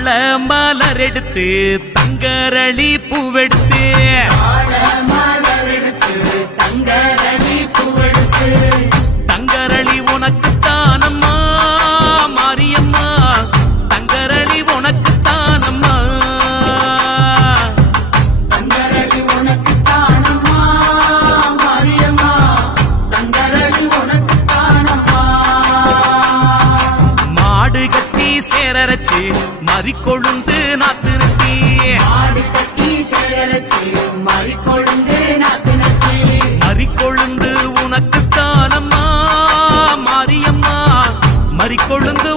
மலர் எடுத்து தங்கரளி பூவெடுத்து தங்கரளி உனக்கு தானம்மா மாரியம்மா தங்கரளி உனக்கு தானம்மா தங்கரளி உனக்கு தானம்மா மாரியம்மா தங்கரளி உனக்கு தானம்மா மாடு கட்டி சேரரச்சு மறிக்கொழுந்து நாத்து நட்டி மாடு கட்டி சேரரச்சு மறிக்கொழுந்து நாத்து நட்டி மறிக்கொழுந்து உனக்கு தானம்மா மாரியம்மா மறிக்கொழுந்து